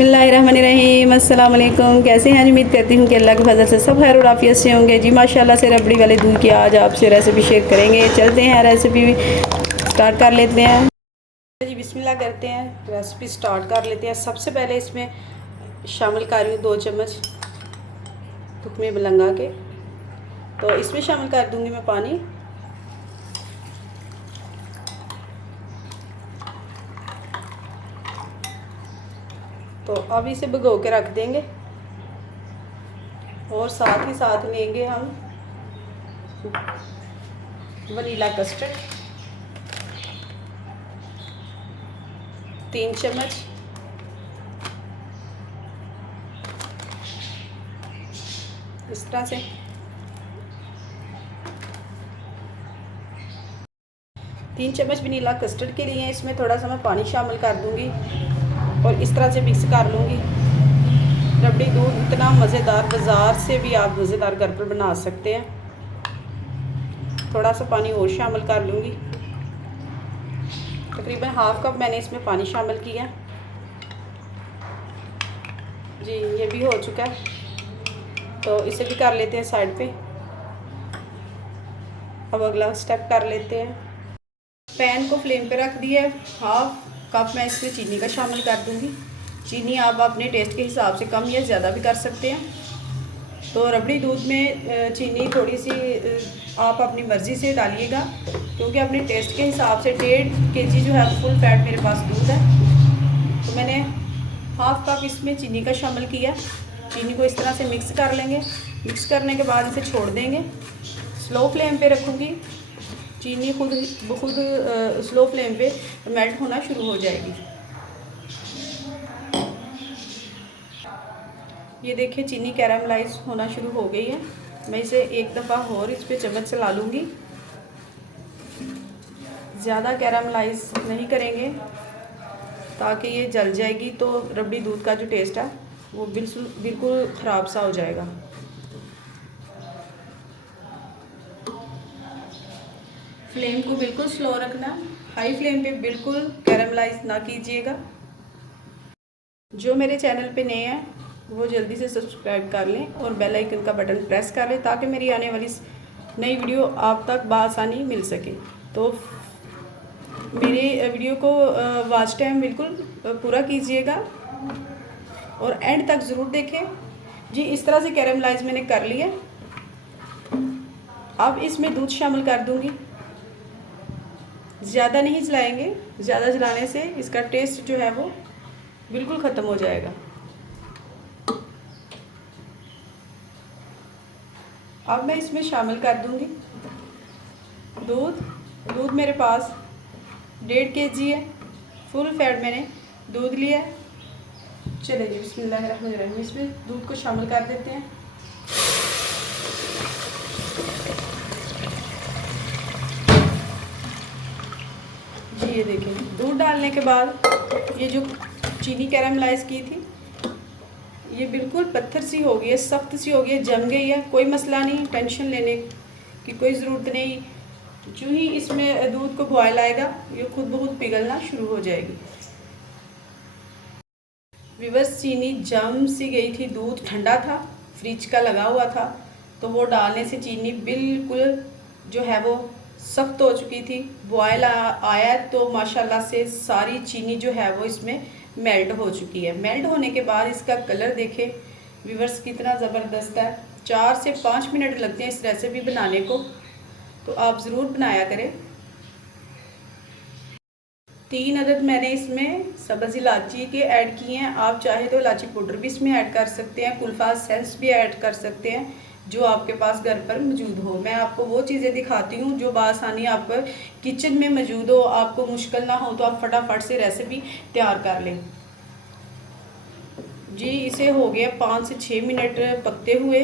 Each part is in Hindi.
बिस्मिल्लाहिर्रहमानिर्रहीम। अस्सलाम वालेकुम। कैसे हैं? उम्मीद करती हूँ कि अल्लाह की फजल से सब खैर और आफियत से होंगे जी। माशाल्लाह से रबड़ी वाले दूध की आज आपसे रेसिपी शेयर करेंगे। चलते हैं रेसिपी स्टार्ट कर लेते हैं जी। बिस्मिल्लाह करते हैं, रेसिपी स्टार्ट कर लेते हैं। सबसे पहले इसमें शामिल कर रही हूँ 2 चम्मच तुकमे बलंगा के। तो इसमें शामिल कर दूँगी मैं पानी। तो अब इसे भिगो के रख देंगे और साथ ही साथ लेंगे हम वनीला कस्टर्ड 3 चम्मच, इस तरह से। तीन चम्मच वनीला कस्टर्ड के लिए इसमें थोड़ा सा मैं पानी शामिल कर दूंगी और इस तरह से मिक्स कर लूँगी। रबड़ी दूध इतना मज़ेदार, बाज़ार से भी आप मज़ेदार घर पर बना सकते हैं। थोड़ा सा पानी और शामिल कर लूँगी। तकरीबन हाफ़ कप मैंने इसमें पानी शामिल किया जी। ये भी हो चुका है, तो इसे भी कर लेते हैं साइड पे। अब अगला स्टेप कर लेते हैं। पैन को फ्लेम पे रख दिया है। हाफ़ कप मैं इसमें चीनी का शामिल कर दूँगी। चीनी आप अपने टेस्ट के हिसाब से कम या ज़्यादा भी कर सकते हैं। तो रबड़ी दूध में चीनी थोड़ी सी आप अपनी मर्ज़ी से डालिएगा, क्योंकि अपने टेस्ट के हिसाब से 1.5 kg जो है फुल फैट मेरे पास दूध है। तो मैंने हाफ़ कप इसमें चीनी का शामिल किया। चीनी को इस तरह से मिक्स कर लेंगे। मिक्स करने के बाद इसे छोड़ देंगे। स्लो फ्लेम पे रखूँगी। चीनी खुद स्लो फ्लेम पे मेल्ट होना शुरू हो जाएगी। ये देखिए चीनी कैरामलाइज होना शुरू हो गई है। मैं इसे एक दफ़ा और इस पे चम्मच चला लूँगी। ज़्यादा कैरामलाइज नहीं करेंगे ताकि ये जल जाएगी तो रबड़ी दूध का जो टेस्ट है वो बिल्कुल ख़राब सा हो जाएगा। फ्लेम को बिल्कुल स्लो रखना, हाई फ्लेम पे बिल्कुल कैरामलाइज ना कीजिएगा। जो मेरे चैनल पे नए हैं वो जल्दी से सब्सक्राइब कर लें और बेल आइकन का बटन प्रेस कर लें ताकि मेरी आने वाली नई वीडियो आप तक बआसानी मिल सके। तो मेरे वीडियो को वॉच टाइम बिल्कुल पूरा कीजिएगा और एंड तक ज़रूर देखें जी। इस तरह से कैरामलाइज मैंने कर लिया। अब इसमें दूध शामिल कर दूंगी। ज़्यादा नहीं जलाएंगे, ज़्यादा जलाने से इसका टेस्ट जो है वो बिल्कुल ख़त्म हो जाएगा। अब मैं इसमें शामिल कर दूंगी दूध मेरे पास 1.5 kg है। फुल फैट मैंने दूध लिया है। चलिए जी, बिस्मिल्लाहिर्रहमानिर्रहीम। इसमें दूध को शामिल कर देते हैं। जी ये देखिए, दूध डालने के बाद ये जो चीनी कैरामलाइज की थी ये बिल्कुल पत्थर सी हो गई है, सख्त सी हो गई है, जम गई है। कोई मसला नहीं, टेंशन लेने की कोई ज़रूरत नहीं। जो ही इसमें दूध को बॉयल आएगा ये खुद ब खुद पिघलना शुरू हो जाएगी। व्यूअर्स, चीनी जम सी गई थी, दूध ठंडा था, फ्रिज का लगा हुआ था, तो वो डालने से चीनी बिल्कुल जो है वो सख्त हो चुकी थी। बॉयल आया तो माशाल्लाह से सारी चीनी जो है वो इसमें मेल्ट हो चुकी है। मेल्ट होने के बाद इसका कलर देखें व्यूअर्स कितना ज़बरदस्त है। 4 से 5 मिनट लगते हैं इस रेसिपी बनाने को, तो आप ज़रूर बनाया करें। 3 अदद मैंने इसमें सब्ज़ इलायची के ऐड किए हैं। आप चाहे तो इलायची पाउडर भी इसमें ऐड कर सकते हैं, कुल्फा सेंस भी ऐड कर सकते हैं, जो आपके पास घर पर मौजूद हो। मैं आपको वो चीज़ें दिखाती हूँ जो बआसानी आप किचन में मौजूद हो, आपको मुश्किल ना हो तो आप फटाफट से रेसिपी तैयार कर लें जी। इसे हो गया 5 से 6 मिनट पकते हुए।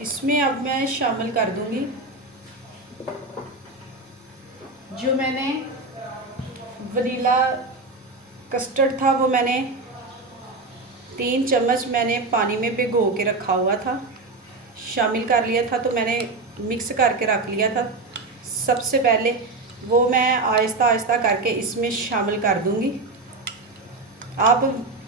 इसमें अब मैं शामिल कर दूँगी जो मैंने वनीला कस्टर्ड था, वो मैंने 3 चम्मच मैंने पानी में भिगो के रखा हुआ था, शामिल कर लिया था। तो मैंने मिक्स करके रख लिया था। सबसे पहले वो मैं आहिस्ता आहिस्ता करके इसमें शामिल कर दूंगी। आप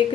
1